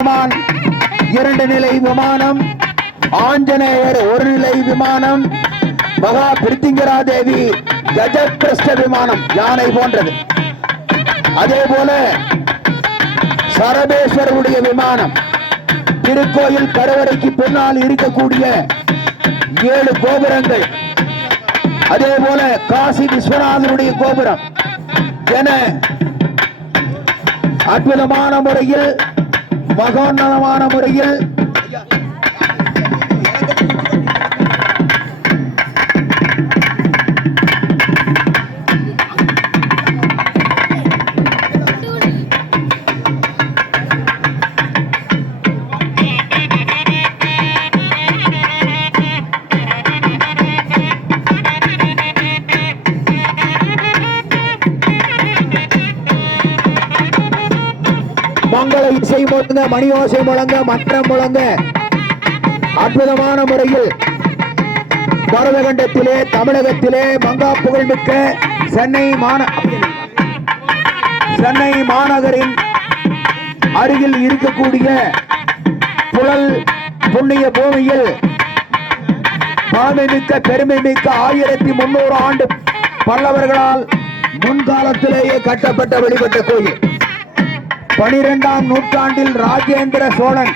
2 நிலை விமானம், ஆஞ்சநேயர் 1 நிலை விமானம், மகா பிரித்திங்கரா தேவி கஜப்பிரஷ்ட விமானம் யானை போன்றது. அதே போல சரபேஸ்வரருடைய விமானம், திருக்கோயில் கருவறைக்கு பின்னால் இருக்கக்கூடிய 7 கோபுரங்கள், அதே போல காசி விஸ்வநாதருடைய கோபுரம் என அற்புதமான முறையில் மகோன்னதமான முறையில் மங்கள இசை முழங்க, மணி ஓசை முழங்க, மன்றம் முழங்க அற்புதமான முறையில் பரதகண்டத்திலே தமிழகத்திலே மங்கா புகழ்மிக்க சென்னை மாநகரின் அருகில் இருக்கக்கூடிய புழல் புண்ணிய பூமியில் பழமைமிக்க பெருமைமிக்க 1300 ஆண்டு பல்லவர்களால் முன்காலத்திலேயே கட்டப்பட்ட வழிபட்ட கோயில். 12ஆம் நூற்றாண்டில் ராஜேந்திர சோழன்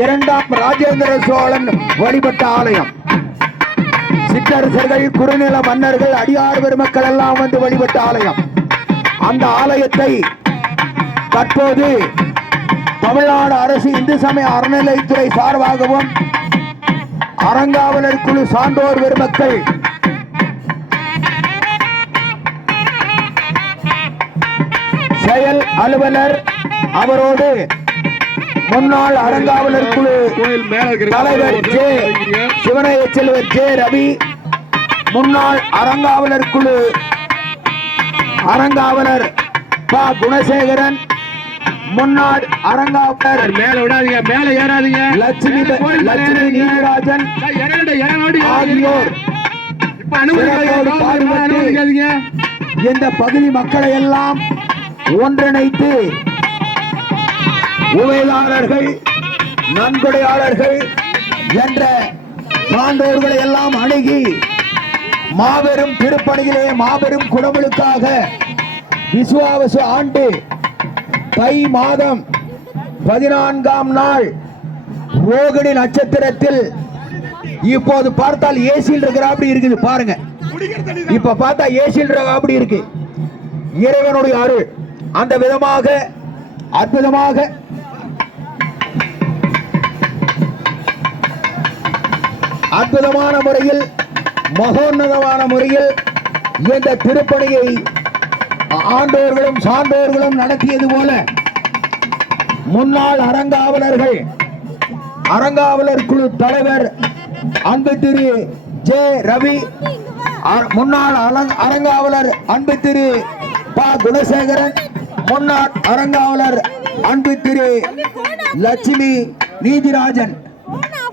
2ஆம் ராஜேந்திர சோழன் வழிபட்ட ஆலயம். சிற்றரசர்கள், குறுநில மன்னர்கள், அடியார் பெருமக்கள் எல்லாம் வந்து வழிபட்ட ஆலயம். அந்த ஆலயத்தை தற்போது தமிழ்நாடு அரசு இந்து சமய அறநிலைத்துறை சார்பாகவும் அறங்காவலர் குழு சான்றோர் பெருமக்கள் செயல் அலுவலர் அவரோடு முன்னாள் அறங்காவலர் குழு தலைவர் சிவனைய செல்வர் ஜே ரவி, முன்னாள் அறங்காவலர் குழு அறங்காவலர் ப குணசேகரன், முன்னாள் அறங்காவலர் மேல விடாதீங்க, மேல ஏறாதீங்க, லட்சுமி நீராஜன் ஆகியோர் இந்த பகுதி மக்களை எல்லாம் ஒன்றிணைத்து உபயதாரர்கள், நன்கொடையாளர்கள் என்ற சான்றோர்களை எல்லாம் அணுகி மாபெரும் திருப்பணியிலே மாபெரும் குடமுழுக்காக விசுவாவசு ஆண்டு தை மாதம் 14ஆம் நாள் ரோகிணி நட்சத்திரத்தில் இப்போது பார்த்தால் ஏசியில் இருக்கிற அப்படி இருக்குது பாருங்க. இப்ப பார்த்தா ஏசியில் இருக்க அப்படி இருக்கு. இறைவனுடைய அருள் அந்த விதமாக அற்புதமாக அற்புதமான முறையில் மகோன்னதமான முறையில் இந்த திருப்பணியை ஆண்டோர்களும் சான்றோர்களும் நடத்தியது போல முன்னாள் அறங்காவலர் குழு தலைவர் அன்பு திரு ஜே ரவி, முன்னாள் அறங்காவலர் அன்பு திரு ப குணசேகரன், முன்னாள் அறங்காவலர் அன்பு திரு லட்சுமி நீதிராஜன்